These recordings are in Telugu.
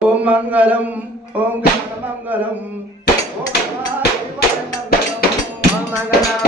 ఓం మంగళం ఓం గణ మంగళం ఓం మంగళం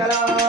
మంగళ